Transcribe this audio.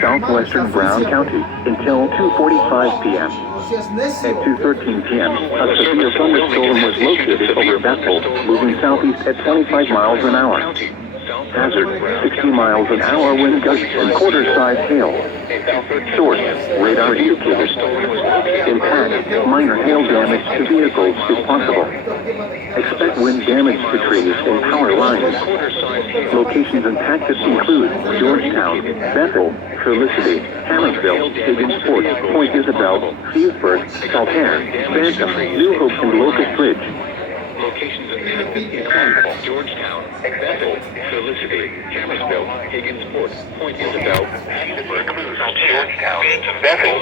southwestern Brown County until 2:45 p.m. At 2:13 p.m., a severe thunderstorm was located over Bethel, moving southeast at 25 miles an hour. Hazard, 60 miles an hour wind gusts and quarter-size hail. Source, radar indicators. Impact, minor hail damage to vehicles is possible. Expect wind damage to trees and power lines. Locations impacted include Georgetown, Bethel, Felicity, Hammersville, Higginsport, Point Isabel, Fewsburg, Saltaire, Bantam, New Hope, and Locust Ridge. Locations include Georgetown, Bethel, Felicity, Hammersville, Higginsport, Point Isabel, Fewsburg, Georgetown, Bethel,